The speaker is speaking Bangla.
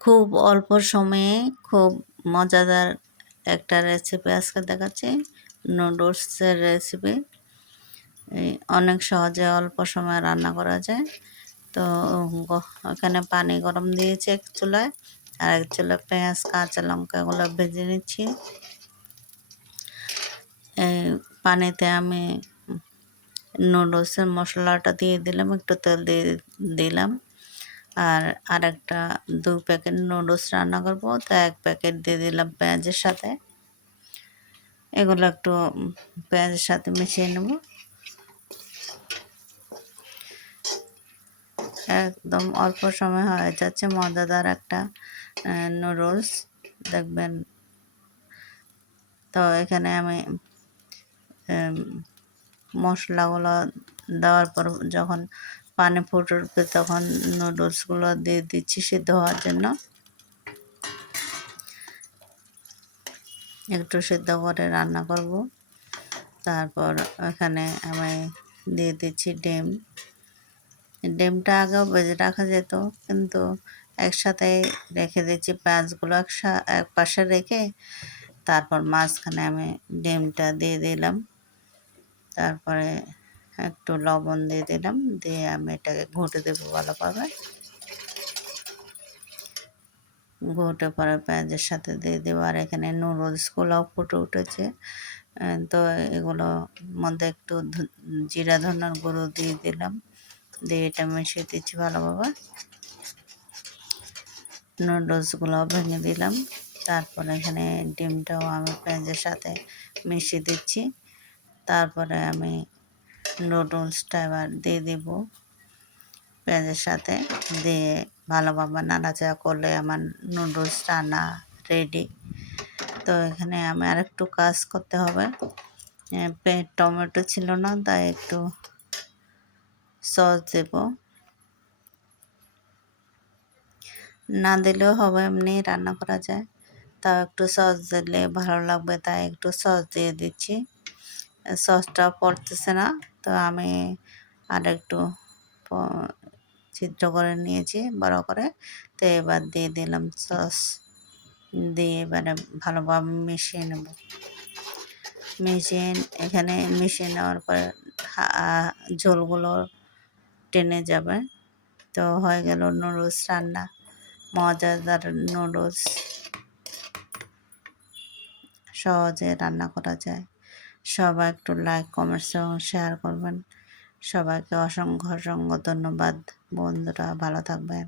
খুব অল্প সময়ে খুব মজাদার একটা রেসিপি আজকে দেখাচ্ছি, নুডলসের রেসিপি। অনেক সহজে অল্প সময়ে রান্না করা যায়। তো এখানে পানি গরম দিয়েছি এক চুলায়, আর এক চুলায় পেঁয়াজ কাঁচা লঙ্কা এগুলো ভেজে নিচ্ছি। এই পানিতে আমি নুডলসের মশলাটা দিয়ে দিলাম, একটু তেল দিয়ে দিলাম। আর আরেকটা 2 প্যাকেট নুডলস রান্না করব, তো 1 প্যাকেট দিয়ে দিলাম পেঁয়াজের সাথে। এগুলো একটু পেঁয়াজের সাথে মিশিয়ে নেব। একদম অল্প সময় হয়ে যাচ্ছে মজাদার একটা নুডলস, দেখবেন। তো এখানে আমি মশলাগুলো দেওয়ার পর যখন পানি ফুটে উঠবে তখন নুডলসগুলো দিয়ে দিচ্ছি সিদ্ধ হওয়ার জন্য। একটু সিদ্ধ করে রান্না করব। তারপর এখানে আমি দিয়ে দিচ্ছি ডিম। ডিমটা আগেও ভেজে রাখা যেত, কিন্তু একসাথে রেখে দিচ্ছি। পেঁয়াজগুলো এক পাশে রেখে তারপর মাঝখানে আমি ডিমটা দিয়ে দিলাম। তারপরে একটু লবণ দিয়ে দিলাম, দিয়ে আমি এটাকে ঘুটে দেবো ভালোভাবে। ঘুটে পরে পেঁয়াজের সাথে দিয়ে দেবো। আর এখানে নুডলসগুলোও ফুটে উঠেছে, তো এগুলো মধ্যে একটু জিরা ধনিয়ার গুঁড়ো দিয়ে দিলাম, দিয়ে এটা মিশিয়ে দিচ্ছি ভালোভাবে। নুডলসগুলো ভেঙে দিলাম। তারপরে এখানে ডিমটাও আমি পেঁয়াজের সাথে মিশিয়ে দিচ্ছি। তারপরে আমি নুডলসটা এবার দিয়ে দিব পেঁয়াজের সাথে, দিয়ে ভালোভাবে নাড়াচাড়া করলে আমার নুডলস রান্না রেডি। তো এখানে আমি আরেকটু কাজ করতে হবে। টমেটো ছিল না, তাই একটু সস দেব। না দিলেও হবে, এমনি রান্না করা যায়। তাও একটু সস দিলে ভালো লাগবে, তাই একটু সস দিয়ে দিচ্ছি। সসটা পড়তেছে না, তো আমি আর একটু ছিদ্র করে নিয়েছি বড় করে। তো এবার দিয়ে দিলাম সস, দিয়ে এবারে ভালোভাবে মিশিয়ে নেব। এখানে মিশিয়ে নেওয়ার পরে ঝোলগুলো টেনে যাবে। তো হয়ে গেল নুডলস রান্না, মজাদার নুডলস সহজে রান্না করা যায়। সবাই একটু লাইক কমেন্টস এবং শেয়ার করবেন। সবাইকে অসংখ্য অসংখ্য ধন্যবাদ। বন্ধুরা ভালো থাকবেন।